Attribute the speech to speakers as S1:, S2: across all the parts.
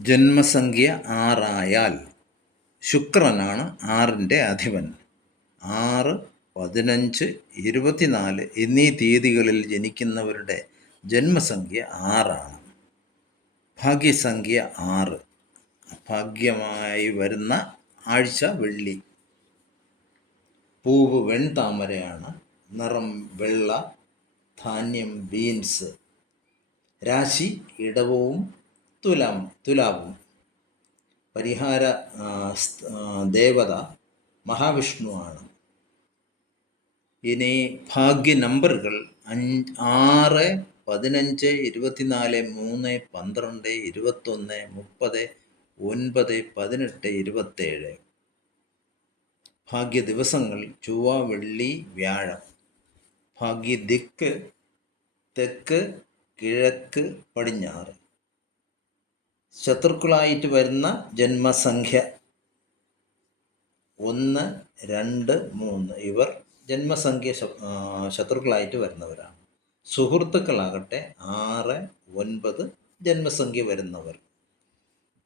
S1: ജന്മസംഖ്യ ആറായാൽ ശുക്രനാണ് ആറിന്റെ അധിപൻ. ആറ് പതിനഞ്ച് ഇരുപത്തിനാല് എന്നീ തീയതികളിൽ ജനിക്കുന്നവരുടെ ജന്മസംഖ്യ ആറാണ്. ഭാഗ്യസംഖ്യ ആറ്. ഭാഗ്യമായി വരുന്ന ആഴ്ച വെള്ളി. പൂവ് വെൺതാമരയാണ്. നിറം വെള്ള. ധാന്യം ബീൻസ്. രാശി ഇടവവും തുലാം തുലാവും. പരിഹാര ദേവത മഹാവിഷ്ണുവാണ്. ഇനി ഭാഗ്യ നമ്പറുകൾ അഞ്ച് ആറ് പതിനഞ്ച് ഇരുപത്തിനാല് മൂന്ന് പന്ത്രണ്ട് ഇരുപത്തൊന്ന് മുപ്പത് ഒൻപത് പതിനെട്ട് ഇരുപത്തേഴ്. ഭാഗ്യ ദിവസങ്ങൾ ചൊവ്വ വെള്ളി വ്യാഴം. ഭാഗ്യ ദിക്ക് തെക്ക് കിഴക്ക് പടിഞ്ഞാറ്. ശത്രുക്കളായിട്ട് വരുന്ന ജന്മസംഖ്യ. ഒന്ന് രണ്ട് മൂന്ന്. ഇവർ ജന്മസംഖ്യ ശത്രുക്കളായിട്ട് വരുന്നവരാണ്. സുഹൃത്തുക്കളാകട്ടെ ആറ് ഒൻപത് ജന്മസംഖ്യ വരുന്നവർ.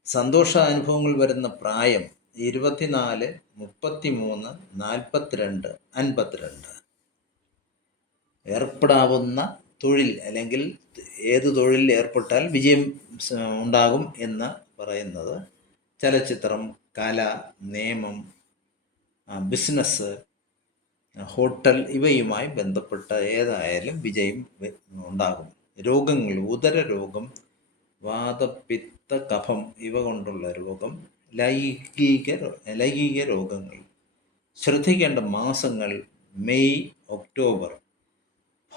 S1: സന്തോഷ അനുഭവങ്ങൾ വരുന്ന പ്രായം ഇരുപത്തിനാല് മുപ്പത്തി മൂന്ന് നാൽപ്പത്തിരണ്ട് അൻപത്തിരണ്ട്. ഏർപ്പെടാവുന്ന തൊഴിൽ അല്ലെങ്കിൽ ഏത് തൊഴിലിൽ ഏർപ്പെട്ടാൽ വിജയം ഉണ്ടാകും എന്ന് പറയുന്നത്. ചലച്ചിത്രം കല നിയമം ബിസിനസ് ഹോട്ടൽ ഇവയുമായി ബന്ധപ്പെട്ട ഏതായാലും വിജയം ഉണ്ടാകും. രോഗങ്ങൾ ഉദര രോഗം വാതപിത്ത കഫം ഇവ കൊണ്ടുള്ള രോഗം ലൈംഗിക ലൈംഗിക രോഗങ്ങൾ. ശ്രദ്ധിക്കേണ്ട മാസങ്ങൾ മെയ് ഒക്ടോബർ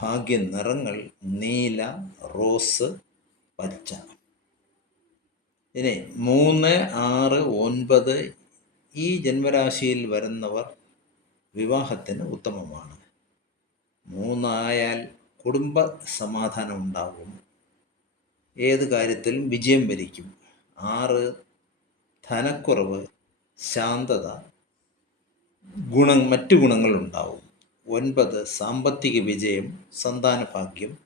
S1: ഭാഗ്യ നിറങ്ങൾ നീല റോസ് പച്ച. ഇനി മൂന്ന് ആറ് ഒൻപത് ഈ ജന്മരാശിയിൽ വരുന്നവർ വിവാഹത്തിന് ഉത്തമമാണ്. മൂന്നായാൽ കുടുംബ സമാധാനം ഉണ്ടാകും ഏത് കാര്യത്തിലും വിജയം വരിക്കും. ആറ് ധനക്കുറവ് ശാന്തത ഗുണം മറ്റു ഗുണങ്ങളുണ്ടാവും. ഒൻപത് സാമ്പത്തിക വിജയം സന്താന ഭാഗ്യം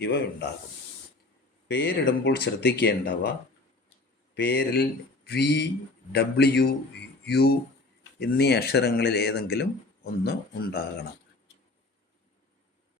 S1: ഇവ ഉണ്ടാകും പേരിടുമ്പോൾ ശ്രദ്ധിക്കേണ്ടവ പേരിൽ വി ഡബ്ല്യു യു എന്നീ അക്ഷരങ്ങളിൽ ഏതെങ്കിലും ഒന്ന് ഉണ്ടാകണം.